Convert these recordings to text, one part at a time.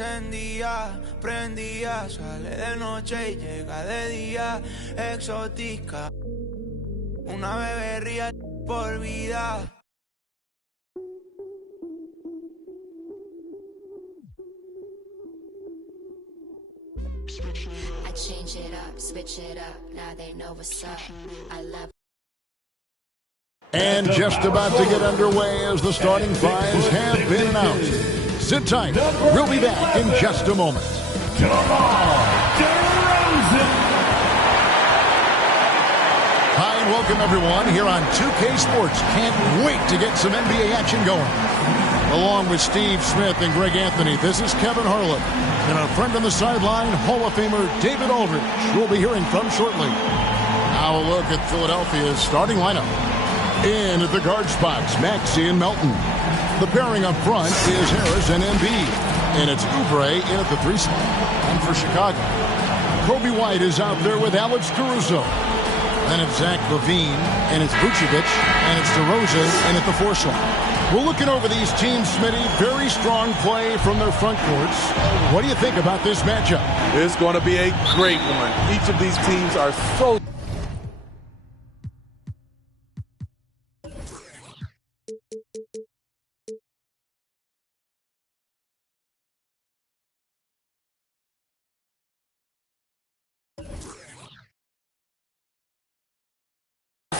encendida, prendía, sale de noche y llega de día, exótica, una beberría por vida. I change it up, switch it up, now they know what's up. I love. And just about to get underway as the starting fives have been announced. Sit tight. We'll be back in just a moment. Hi, and welcome everyone here on 2K Sports. Can't wait to get some NBA action going. Along with Steve Smith and Greg Anthony, this is Kevin Harlan. And our friend on the sideline, Hall of Famer David Aldridge, we'll be hearing from shortly. Now a look at Philadelphia's starting lineup. In at the guard spots, Maxey and Melton. The pairing up front is Harris and Embiid. And it's Oubre in at the 3 spot. And for Chicago, Kobe White is out there with Alex Caruso. Then it's Zach Lavine, and it's Vucevic, and it's DeRozan in at the 4 slot. We're looking over these teams, Smitty. Very strong play from their front courts. What do you think about this matchup? It's going to be a great one. Each of these teams are so...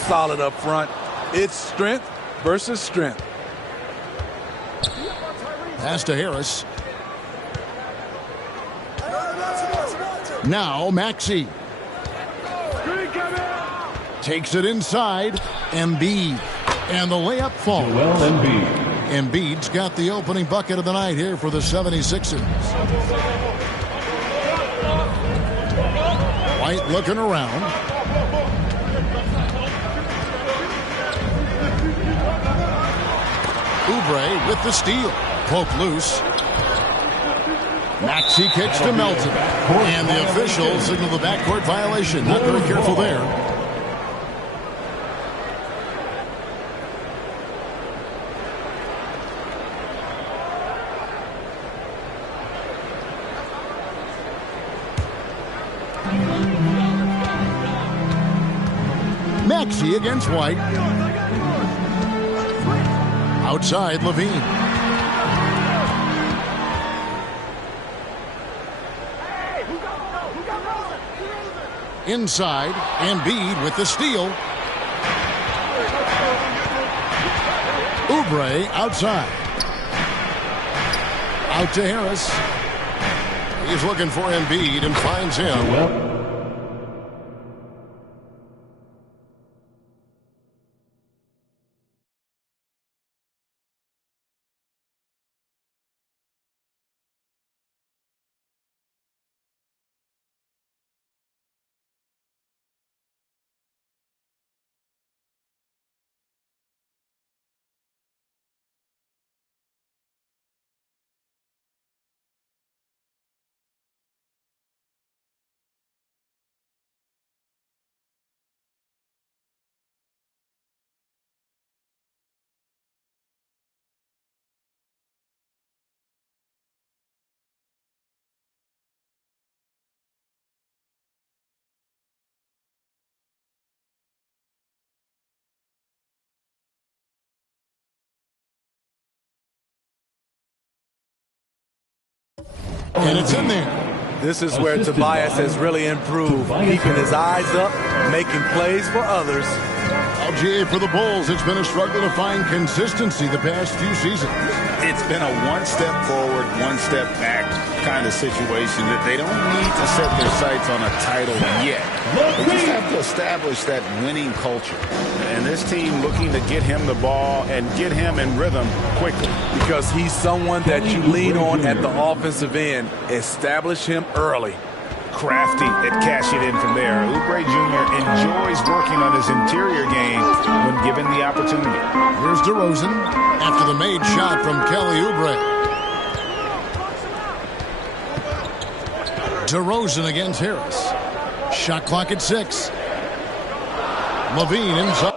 solid up front. It's strength versus strength. Pass to Harris. Now Maxey. Takes it inside. Embiid. And the layup falls. Embiid's got the opening bucket of the night here for the 76ers. White looking around. Oubre with the steal. Poke loose. Maxey kicks to Melton. And the officials signal the backcourt violation. Not very careful there. Maxey against White. Outside, Lavine. Inside, Embiid with the steal. Oubre outside. Out to Harris. He's looking for Embiid and finds him. And it's in there. This is where Tobias has really improved, keeping his eyes up, making plays for others. LGA for the Bulls. It's been a struggle to find consistency the past few seasons. It's been a one step forward, one step back kind of situation that they don't need to set their sights on a title yet. They just have to establish that winning culture. And this team looking to get him the ball and get him in rhythm quickly. Because he's someone that you lean on at the offensive end. Establish him early. Crafty at cashing in from there. Oubre Jr. enjoys working on his interior game when given the opportunity. Here's DeRozan after the made shot from Kelly Oubre. DeRozan against Harris. Shot clock at 6. Lavine inside.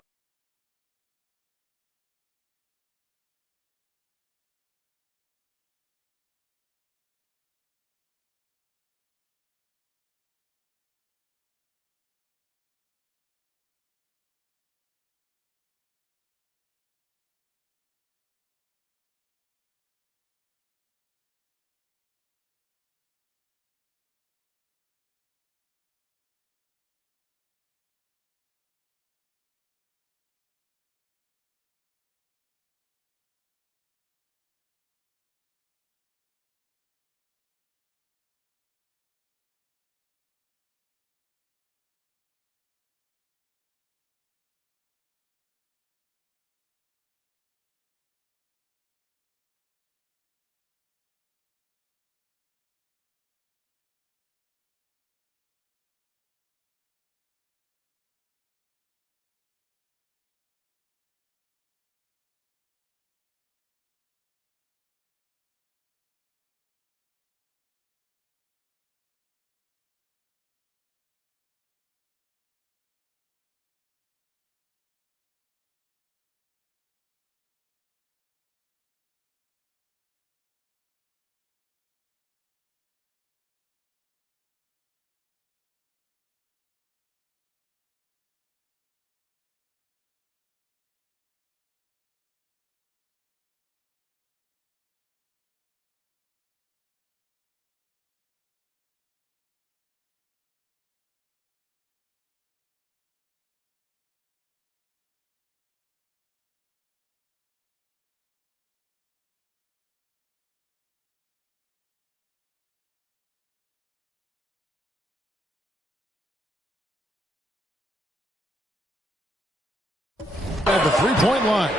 At the three-point line.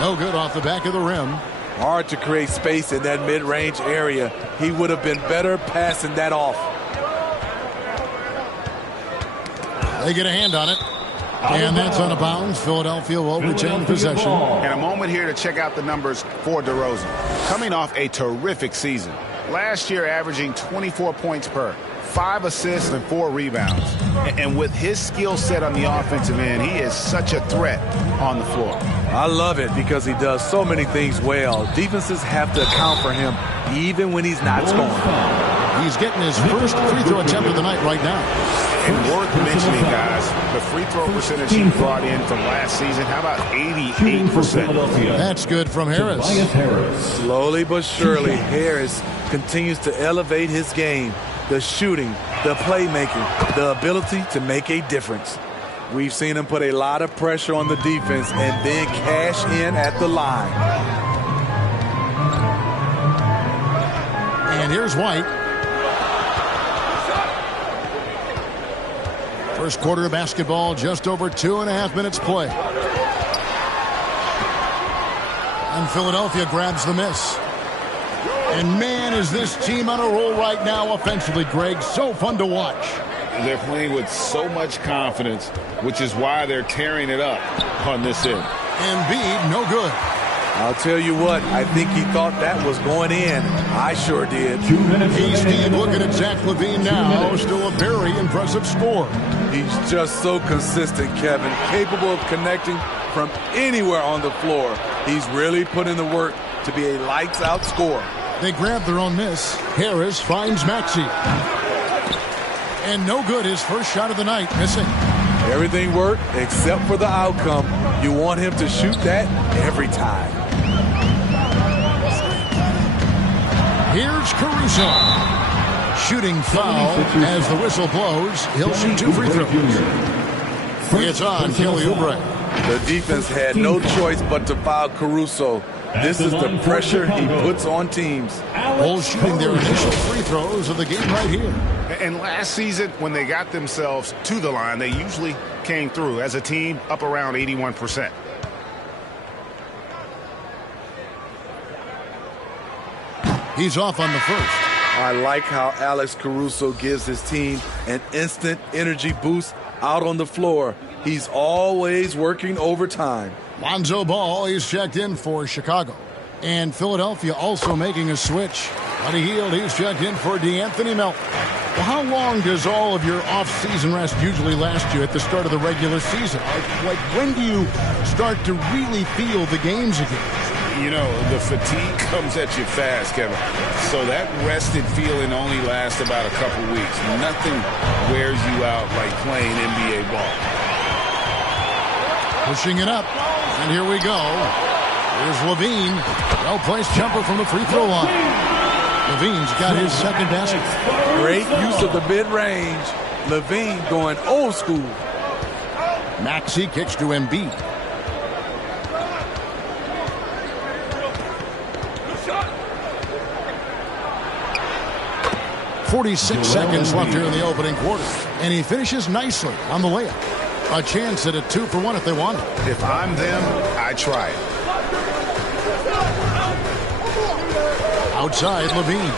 No good off the back of the rim. Hard to create space in that mid-range area. He would have been better passing that off. They get a hand on it. And that's out of bounds. Philadelphia will retain possession. And a moment here to check out the numbers for DeRozan. Coming off a terrific season. Last year averaging 24 points per, 5 assists and 4 rebounds. And with his skill set on the offensive end, he is such a threat on the floor. I love it because he does so many things well. Defenses have to account for him even when he's not scoring. He's getting his first free throw attempt of the night right now. And worth mentioning, guys, the free throw percentage he brought in from last season, how about 88%? That's good from Harris. Slowly but surely, Harris continues to elevate his game. The shooting, the playmaking, the ability to make a difference. We've seen him put a lot of pressure on the defense and then cash in at the line. And here's White. First quarter of basketball, just over 2.5 minutes play. And Philadelphia grabs the miss. And man, is this team on a roll right now offensively, Greg. So fun to watch. They're playing with so much confidence, which is why they're tearing it up on this end. Embiid, no good. I'll tell you what, I think he thought that was going in. I sure did. Hey, Steve, looking at Zach LaVine now. Still a very impressive score. He's just so consistent, Kevin. Capable of connecting from anywhere on the floor. He's really put in the work to be a lights-out scorer. They grab their own miss. Harris finds Maxey. And no good, his first shot of the night, missing. Everything worked except for the outcome. You want him to shoot that every time. Here's Caruso. Shooting foul as the whistle blows. He'll shoot 2 free throws. It's on Kelly Oubre. The defense had no choice but to foul Caruso. This is the pressure he puts on teams. Bulls shooting their initial free throws of the game right here. And last season, when they got themselves to the line, they usually came through as a team up around 81%. He's off on the first. I like how Alex Caruso gives his team an instant energy boost out on the floor. He's always working overtime. Lonzo Ball is checked in for Chicago. And Philadelphia also making a switch. Buddy Hield, he's checked in for DeAnthony Melton. Well, how long does all of your off-season rest usually last you at the start of the regular season? Like when do you start to really feel the games again? You know, the fatigue comes at you fast, Kevin. So that rested feeling only lasts about a couple weeks. Nothing wears you out like playing NBA ball. Pushing it up. And here we go. Here's Lavine. Well-placed jumper from the free throw line. Lavine's got his second basket. Great use of the mid-range. Lavine going old school. Maxey kicks to Embiid. .46 seconds left here in the opening quarter. And he finishes nicely on the layup. A chance at a 2-for-1 if they want it. If I'm them, I try it. Outside, Lavine.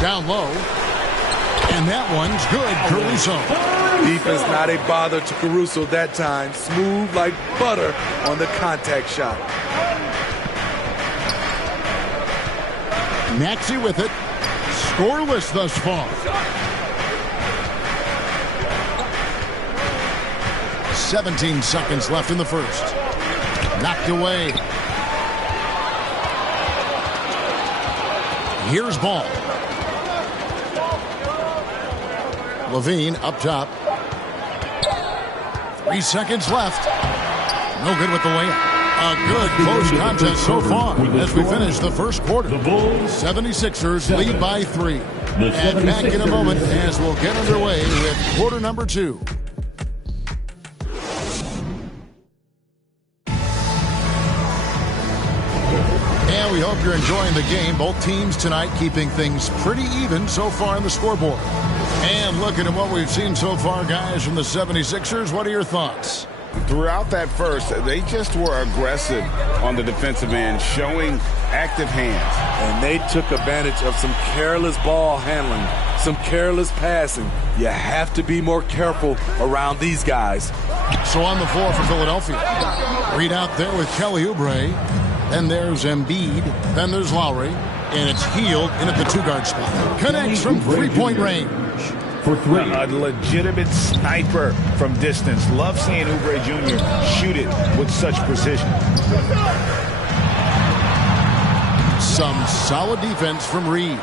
Down low. And that one's good, Caruso. Defense not a bother to Caruso that time. Smooth like butter on the contact shot. Maxey with it. Scoreless thus far. 17 seconds left in the first. Knocked away. Here's Ball. Lavine up top. 3 seconds left. No good with the layup. A good close contest so far as we finish the first quarter. 76ers lead by 3. And back in a moment as we'll get underway with quarter number 2. And we hope you're enjoying the game. Both teams tonight keeping things pretty even so far on the scoreboard. And looking at what we've seen so far, guys, from the 76ers, what are your thoughts? Throughout that first, they just were aggressive on the defensive end, showing active hands. And they took advantage of some careless ball handling, some careless passing. You have to be more careful around these guys. So on the floor for Philadelphia. Reed out there with Kelly Oubre. Then there's Embiid. Then there's Lowry. And it's Hield in at the two-guard spot. Connects from three-point range. For three. A legitimate sniper from distance. Love seeing Oubre Jr. shoot it with such precision. Some solid defense from Reed.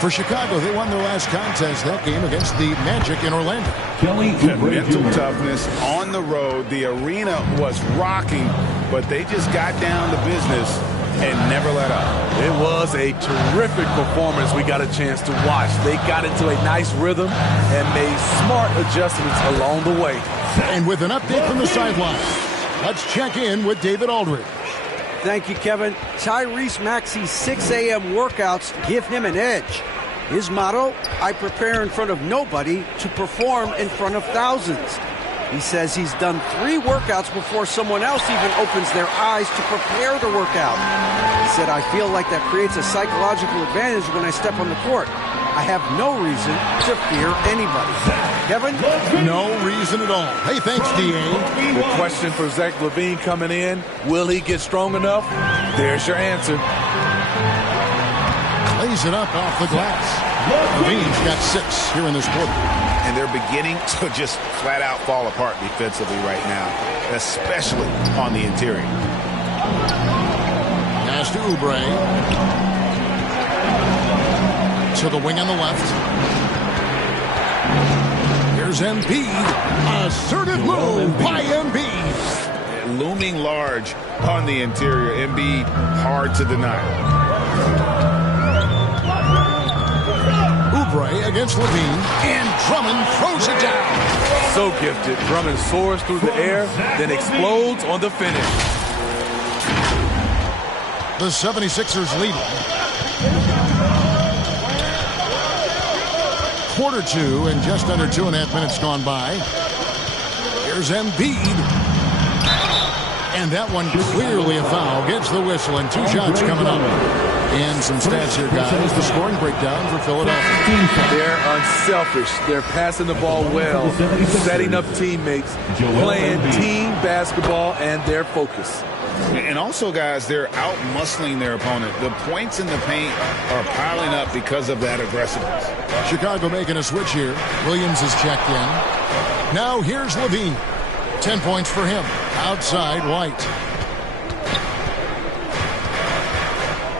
For Chicago, they won their last contest, that game against the Magic in Orlando. Mental toughness on the road. The arena was rocking, but they just got down to business and never let up. It was a terrific performance we got a chance to watch. They got into a nice rhythm and made smart adjustments along the way. And with an update from the sideline, let's check in with David Aldridge. Thank you, Kevin. Tyrese Maxey's 6 a.m. workouts give him an edge. His motto, I prepare in front of nobody to perform in front of thousands. He says he's done 3 workouts before someone else even opens their eyes to prepare the workout. He said, I feel like that creates a psychological advantage when I step on the court. I have no reason to fear anybody. Kevin? No reason at all. Hey, thanks, D.A. The question for Zach Lavine coming in, will he get strong enough? There's your answer. Lays it up off the glass. Lavine's got 6 here in this quarter. And they're beginning to just flat out fall apart defensively right now, especially on the interior. Pass to Oubre. To the wing on the left. Here's Embiid. Assertive move by Embiid. Looming large on the interior. Embiid hard to deny. Oubre against Lavine. And Drummond throws it down. So gifted. Drummond soars through the air, then explodes on the finish. The 76ers lead. Quarter 2 and just under 2.5 minutes gone by. Here's Embiid. And that one clearly a foul. Gets the whistle and 2 shots coming up. And some stats here, guys. The scoring breakdown for Philadelphia. They're unselfish. They're passing the ball well, setting up teammates, playing team basketball, and their focus. And also, guys, they're out-muscling their opponent. The points in the paint are piling up because of that aggressiveness. Chicago making a switch here. Williams is checked in. Now here's Lavine. 10 points for him. Outside, White.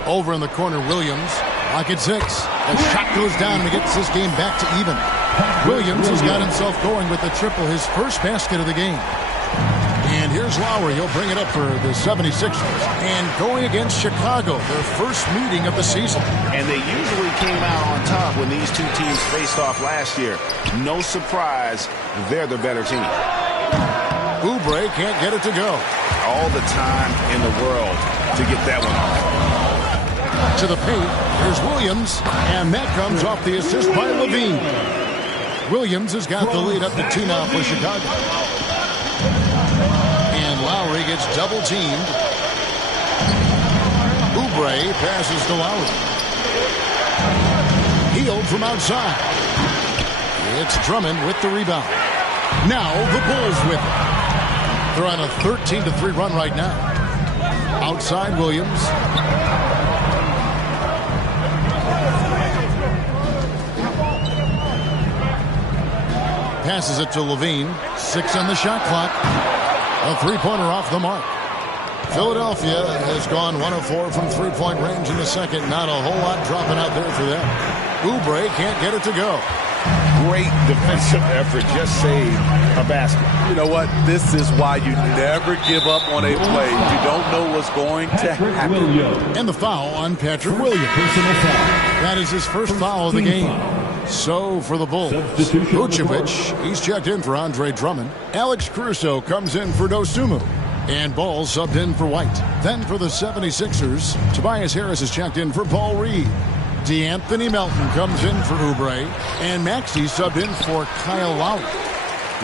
Over in the corner, Williams. Pocket 6. The shot goes down and he gets this game back to even. Williams has got himself going with the triple, his first basket of the game. And here's Lowry. He'll bring it up for the 76ers. And going against Chicago, their first meeting of the season. And they usually came out on top when these two teams faced off last year. No surprise, they're the better team. Oubre can't get it to go. All the time in the world to get that one off. To the paint, here's Williams. And that comes off the assist by Lavine. Williams has got the lead up to 2 now for Chicago. Lowry gets double-teamed. Oubre passes to Lowry. Hield from outside. It's Drummond with the rebound. Now the Bulls with it. They're on a 13-3 run right now. Outside Williams. Passes it to Lavine. 6 on the shot clock. A 3-pointer off the mark. Philadelphia has gone 1 of 4 from 3-point range in the second. Not a whole lot dropping out there for them. Oubre can't get it to go. Great defensive effort. Just saved a basket. You know what? This is why you never give up on a play. You don't know what's going to happen. And the foul on Patrick Williams. That is his first foul of the game. So for the Bulls, Vucevic, he's checked in for Andre Drummond. Alex Caruso comes in for Dosunmu. And Ball subbed in for White. Then for the 76ers, Tobias Harris is checked in for Paul Reed. DeAnthony Melton comes in for Oubre. And Maxey subbed in for Kyle Lowry.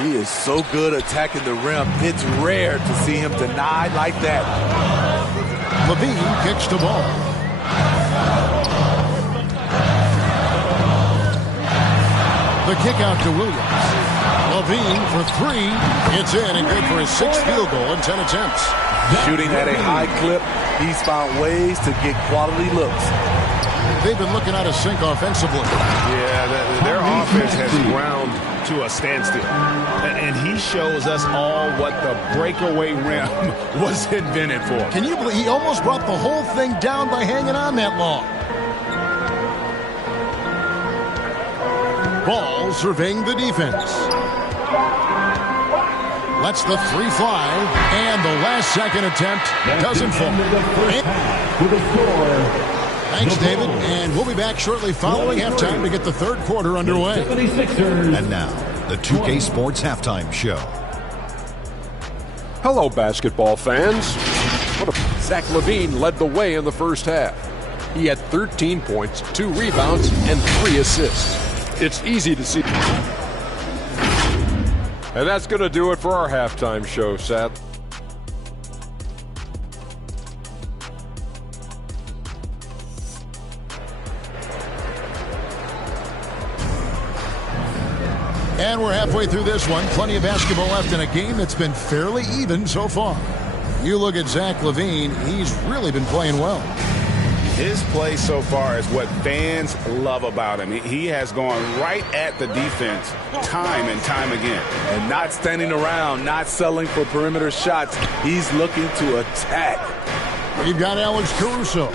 He is so good attacking the rim. It's rare to see him denied like that. Lavine kicks the ball. The kick out to Williams. Lavine for three. It's in and good for his 6th field goal in 10 attempts. Shooting at a high clip, he's found ways to get quality looks. They've been looking out of sync offensively. Yeah, their offense has ground to a standstill. And he shows us all what the breakaway rim was invented for. Can you believe he almost brought the whole thing down by hanging on that long? Ball surveying the defense. Lets the three fly, and the last second attempt doesn't fall. Thanks, David, and we'll be back shortly following halftime to get the third quarter underway. And now, the 2K Sports Halftime Show. Hello, basketball fans. Zach Lavine led the way in the first half. He had 13 points, 2 rebounds, and 3 assists. It's easy to see. And that's going to do it for our halftime show, Seth. And we're halfway through this one. Plenty of basketball left in a game that's been fairly even so far. You look at Zach Lavine, he's really been playing well. His play so far is what fans love about him. He has gone right at the defense time and time again. And not standing around, not settling for perimeter shots. He's looking to attack. You've got Alex Caruso.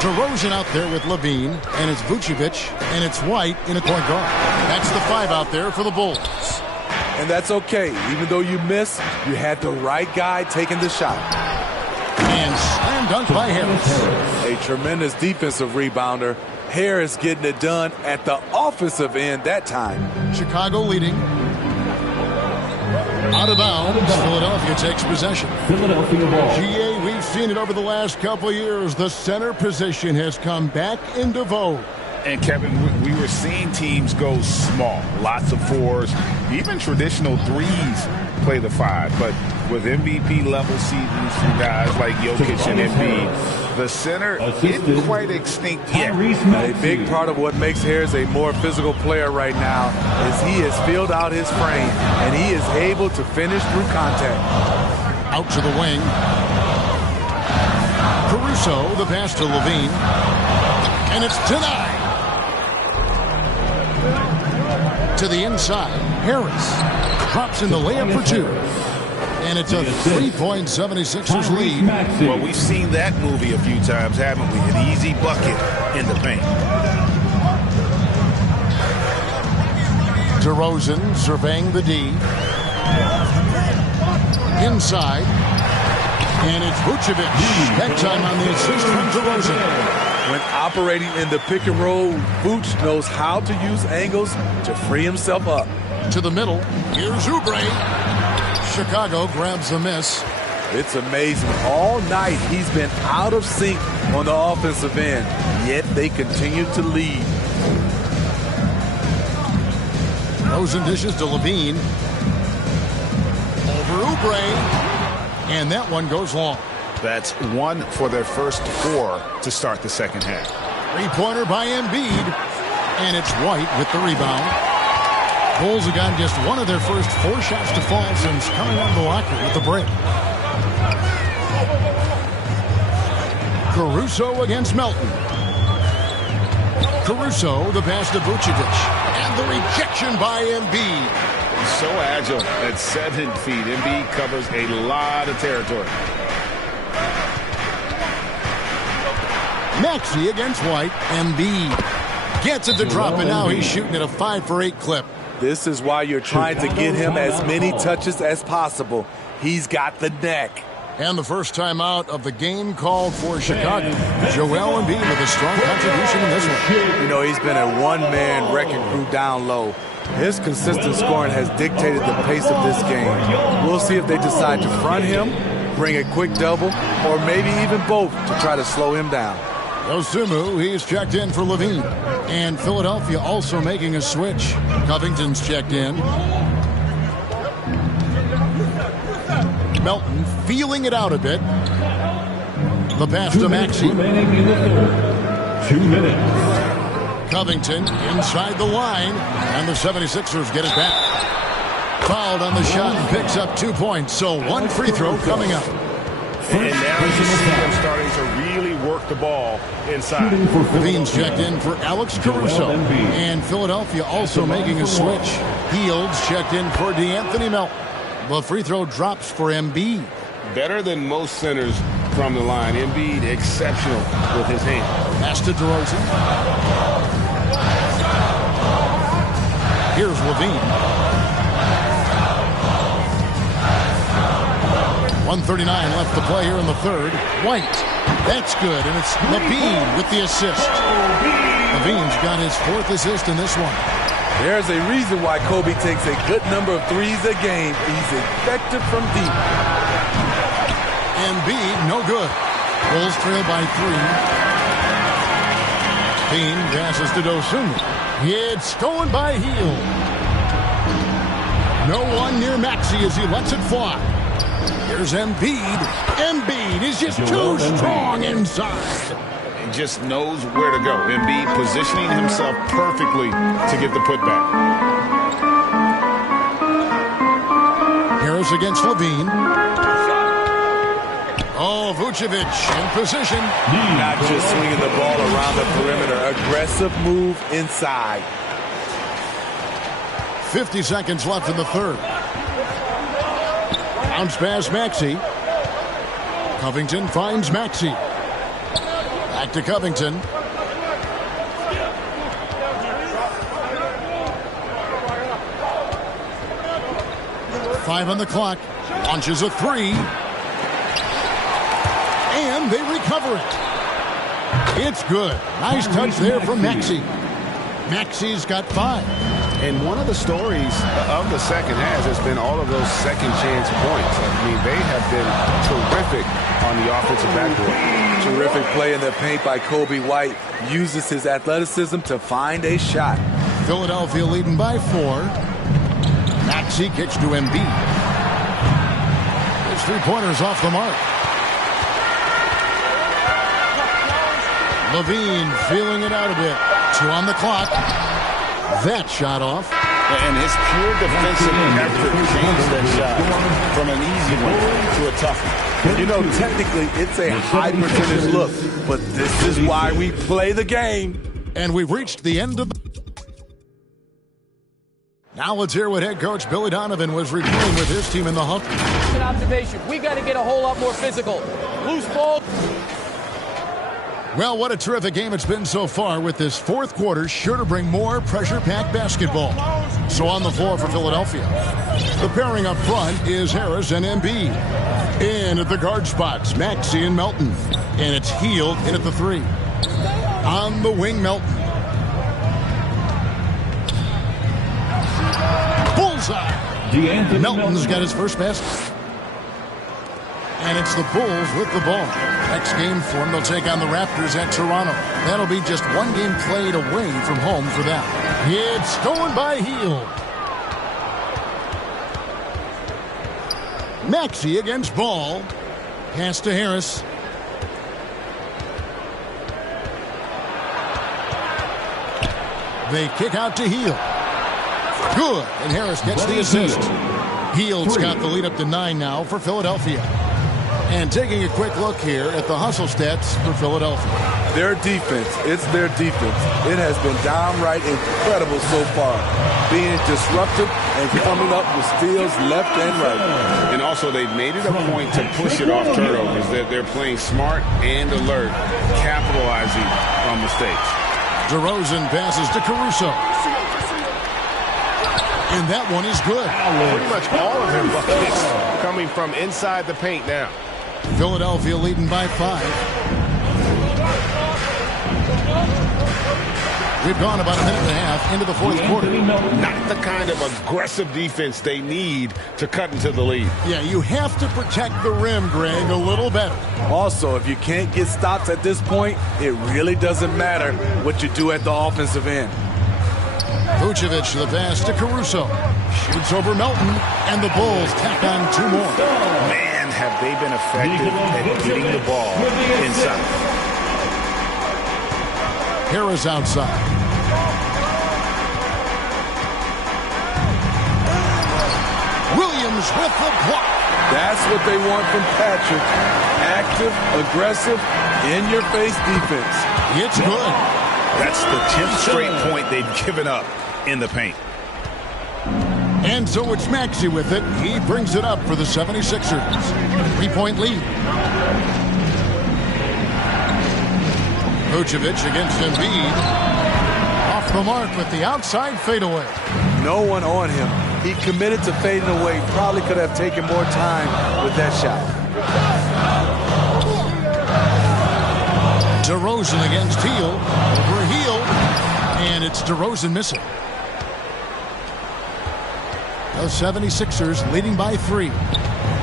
DeRozan out there with Lavine, and it's Vucevic, and it's White in a point guard. That's the 5 out there for the Bulls. And that's okay. Even though you miss, you had the right guy taking the shot. And slam dunk by Harris. A tremendous defensive rebounder. Harris getting it done at the offensive end that time. Chicago leading. Out of bounds, Philadelphia takes possession. Philadelphia ball. GA, we've seen it over the last couple years. The center position has come back into vogue. And Kevin, we were seeing teams go small, lots of 4s, even traditional 3s play the 5. But with MVP level seasons from guys like Jokic and Embiid, the center isn't quite extinct yet. A big part of what makes Harris a more physical player right now is he has filled out his frame and he is able to finish through contact. Out to the wing. Caruso, the pass to Lavine. And it's denied. To the inside, Harris drops in the layup for 2. And it's a 3-point 76ers lead. Well, we've seen that movie a few times, haven't we? An easy bucket in the paint. DeRozan surveying the D. Inside. And it's Vucevic. That time on the assist from DeRozan. When operating in the pick and roll, Vooch knows how to use angles to free himself up. To the middle, here's Oubre. Chicago grabs the miss. It's amazing. All night he's been out of sync on the offensive end, yet they continue to lead. Rosen dishes to Lavine. Over Oubre. And that one goes long. That's 1 for their first 4 to start the second half. 3-pointer by Embiid. And it's White with the rebound. Bulls have gotten just 1 of their first 4 shots to fall since coming out of the locker with the break. Caruso against Melton. Caruso, the pass to Vucevic. And the rejection by Embiid. He's so agile at 7 feet. Embiid covers a lot of territory. Maxey against White. Embiid gets it to drop, and now he's shooting at a 5 for 8 clip. This is why you're trying to get him as many touches as possible. He's got the neck. And the first time out of the game called for Chicago. Joel Embiid with a strong contribution in this one. You know, he's been a one-man wrecking crew down low. His consistent scoring has dictated the pace of this game. We'll see if they decide to front him, bring a quick double, or maybe even both to try to slow him down. Osumu, he's checked in for Lavine. And Philadelphia also making a switch. Covington's checked in. Melton feeling it out a bit. The pass to Maxey. 2 minutes. Covington inside the line, and the 76ers get it back. Fouled on the shot and picks up 2 points, so one free throw coming up. And now you see them starting to really work the ball inside. Lavine's checked in for Alex Caruso. And Philadelphia also making a switch. Heald's checked in for DeAnthony Melton. The free throw drops for Embiid. Better than most centers from the line. Embiid exceptional with his hand. Pass to DeRozan. Here's Lavine. 1:39 left to play here in the third. White. That's good, and it's Lavine with the assist. Lavine's got his 4th assist in this one. There's a reason why Kobe takes a good number of threes a game. He's effective from deep. Embiid, no good. Bulls trail by 3. Bean passes to Dosunmu. It's stolen by Hield. No one near Maxey as he lets it fly. Here's Embiid. Embiid is just too strong inside. He just knows where to go. Embiid positioning himself perfectly to get the putback. Harris against Lavine. Oh, Vucevic in position. Not just swinging the ball around the perimeter. Aggressive move inside. 50 seconds left in the third. Bounce pass Maxey. Covington finds Maxey. Back to Covington. Five on the clock. Launches a 3. And they recover it. It's good. Nice touch there from Maxey. Maxey's got 5. And one of the stories of the second half has been all of those second chance points. I mean, they have been terrific on the offensive backboard. Terrific play in the paint by Kobe White. Uses his athleticism to find a shot. Philadelphia leading by 4. Maxey kicks to Embiid. His 3-pointers off the mark. Lavine feeling it out a bit. 2 on the clock. That shot off. And his pure defensive effort changed that shot from an easy one to a tough one. You know, technically, it's a high percentage look, but this is why we play the game. And we've reached the end of the... Now let's hear what head coach Billy Donovan was reviewing with his team in the hump. It's an observation. We got to get a whole lot more physical. Loose ball. Well, what a terrific game it's been so far, with this 4th quarter sure to bring more pressure-packed basketball. So on the floor for Philadelphia, the pairing up front is Harris and Embiid. In at the guard spots, Maxey and Melton. And it's Hield in at the 3. On the wing, Melton. Bullseye! Melton's got his first basket. And it's the Bulls with the ball. Next game for them, they'll take on the Raptors at Toronto. That'll be just 1 game played away from home for them. It's stolen by Hield. Maxey against Ball. Pass to Harris. They kick out to Hield. Good, and Harris gets the assist. Hield's got the lead up to 9 now for Philadelphia. And taking a quick look here at the hustle stats for Philadelphia. Their defense, it's their defense. It has been downright incredible so far. Being disruptive and coming up with steals left and right. And also, they've made it a point to push it off turnovers. They're playing smart and alert, capitalizing on mistakes. DeRozan passes to Caruso. And that one is good. Pretty much all of their buckets coming from inside the paint now. Philadelphia leading by 5. We've gone about a minute and a half into the 4th quarter. Not the kind of aggressive defense they need to cut into the lead. Yeah, you have to protect the rim, Greg, a little better. Also, if you can't get stops at this point, it really doesn't matter what you do at the offensive end. Vucevic the pass to Caruso. Shoots over Melton, and the Bulls tack on 2 more. Man, have they been effective at getting the ball inside. Harris outside. Williams with the block. That's what they want from Patrick. Active, aggressive, in-your-face defense. It's good. That's the 10th straight point they've given up in the paint. And so it's Maxey with it. He brings it up for the 76ers. 3-point lead. Vucevic against Embiid. Off the mark with the outside fadeaway. No one on him. He committed to fading away. Probably could have taken more time with that shot. DeRozan against Hield. Over Hield. And it's DeRozan missing. The 76ers leading by 3.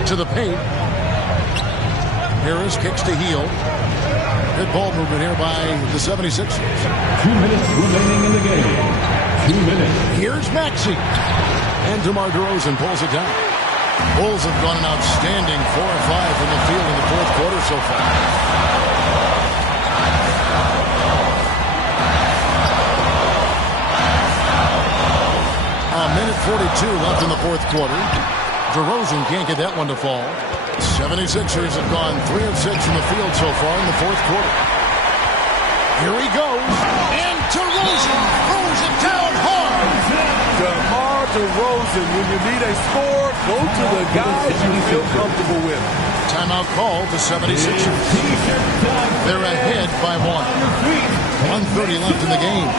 To the paint. Harris kicks to Hield. Good ball movement here by the 76ers. 2 minutes remaining in the game. 2 minutes. Here's Maxey. And DeMar DeRozan pulls it down. Bulls have gone an outstanding 4 of 5 from the field in the fourth quarter so far. A minute 42 left in the fourth quarter. DeRozan can't get that one to fall. 76ers have gone 3 of 6 from the field so far in the fourth quarter. Here he goes. And DeRozan throws it down hard. DeMar DeRozan, when you need a score, go to the guys you feel comfortable with. Timeout call to 76ers. They're ahead by 1. 1:30 left in the game.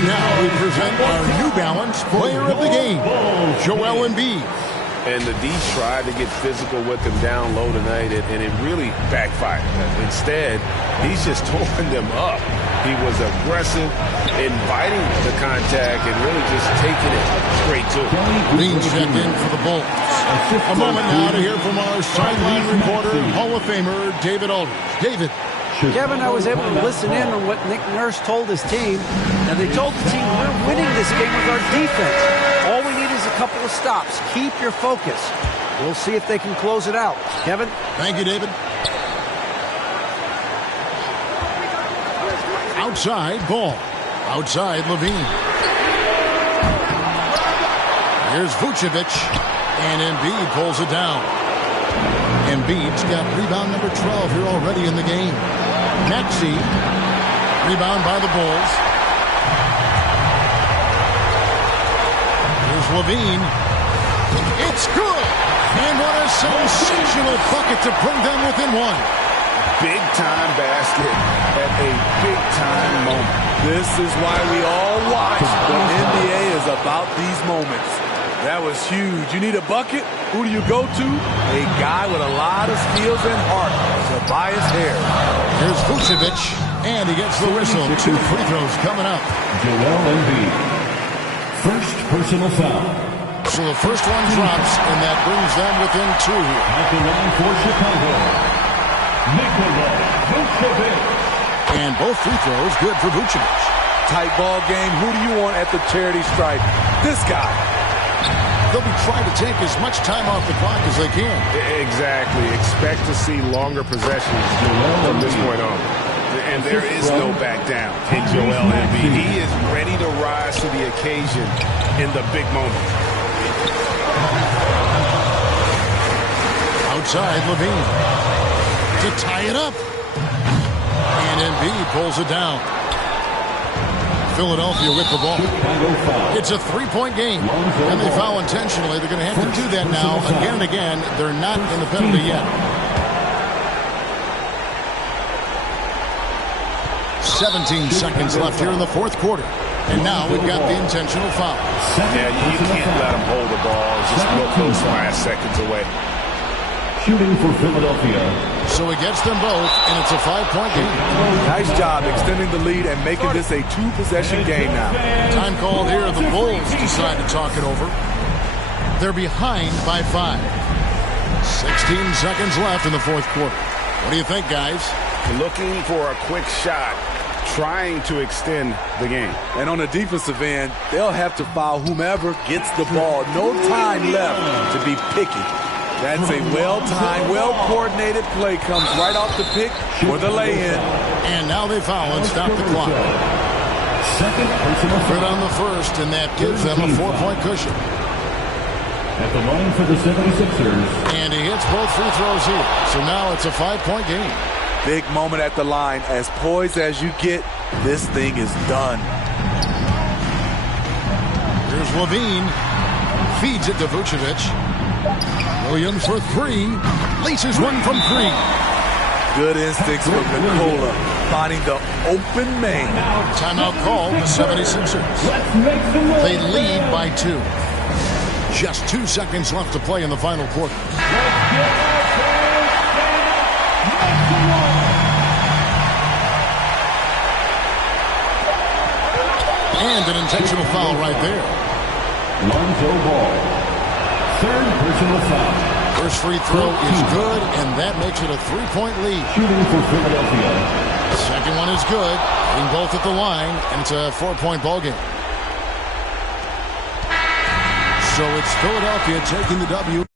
And now we present our New Balance player of the game, Joel Embiid. And the D tried to get physical with him down low tonight, and it really backfired. Instead, he's just torn them up. He was aggressive, inviting the contact, and really just taking it straight to him. Lean checked in for the Bulls. A moment now to hear from our sideline reporter, Hall of Famer, David Aldridge. David. Kevin, I was able to listen in on what Nick Nurse told his team. Now, they told the team, we're winning this game with our defense. All we need is a couple of stops. Keep your focus. We'll see if they can close it out. Kevin? Thank you, David. Outside, ball. Outside, Lavine. Here's Vucevic. And Embiid pulls it down. Embiid's got rebound number 12 here already in the game. Maxey. Rebound by the Bulls. Here's Lavine. It's good. And what a sensational bucket to bring them within 1. Big-time basket at a big-time moment. This is why we all watch. The NBA is about these moments. That was huge. You need a bucket? Who do you go to? A guy with a lot of skills and heart. Tobias Harris. Here's Vucevic, and he gets the whistle. 2 free throws coming up. Joel Embiid. First personal foul. So the first one drops, and that brings them within 2 here. At the line for Chicago, Nikola Vucevic. And both free throws good for Vucevic. Tight ball game. Who do you want at the charity stripe? This guy. They'll be trying to take as much time off the clock as they can. Exactly. Expect to see longer possessions from this point on. And there is no back down in Joel Embiid. He is ready to rise to the occasion in the big moment. Outside, Lavine. To tie it up. And Embiid pulls it down. Philadelphia with the ball. It's a three-point game, and they foul intentionally. They're going to have to do that now again and again. They're not in the penalty yet. 17 seconds left here in the fourth quarter. And now we've got the intentional foul. Yeah, you can't let them hold the ball. Just look those last seconds away. Shooting for Philadelphia. So he gets them both, and it's a 5-point game. Nice job extending the lead and making this a two-possession game now. Time called here. The Bulls decide to talk it over. They're behind by 5. 16 seconds left in the fourth quarter. What do you think, guys? Looking for a quick shot, trying to extend the game. And on the defensive end, they'll have to foul whomever gets the ball. No time left to be picky. That's a well-timed, well-coordinated play. Comes right off the pick for the lay-in. And now they foul and stop the clock. Good on the first, and that gives them a 4-point cushion. At the line for the 76ers. And he hits both free throws here. So now it's a 5-point game. Big moment at the line. As poised as you get, this thing is done. Here's Lavine. Feeds it to Vucevic. Williams for 3. Laces one from 3. Good instincts from Nicola. Finding the open man. Timeout called the 76ers. They lead by 2. Just 2 seconds left to play in the final quarter. And an intentional foul right there. Lonzo Ball. Third personal foul. First free throw is good, and that makes it a 3-point lead. Shooting for Philadelphia. Second one is good. Hitting both at the line, and it's a 4-point ball game. So it's Philadelphia taking the W.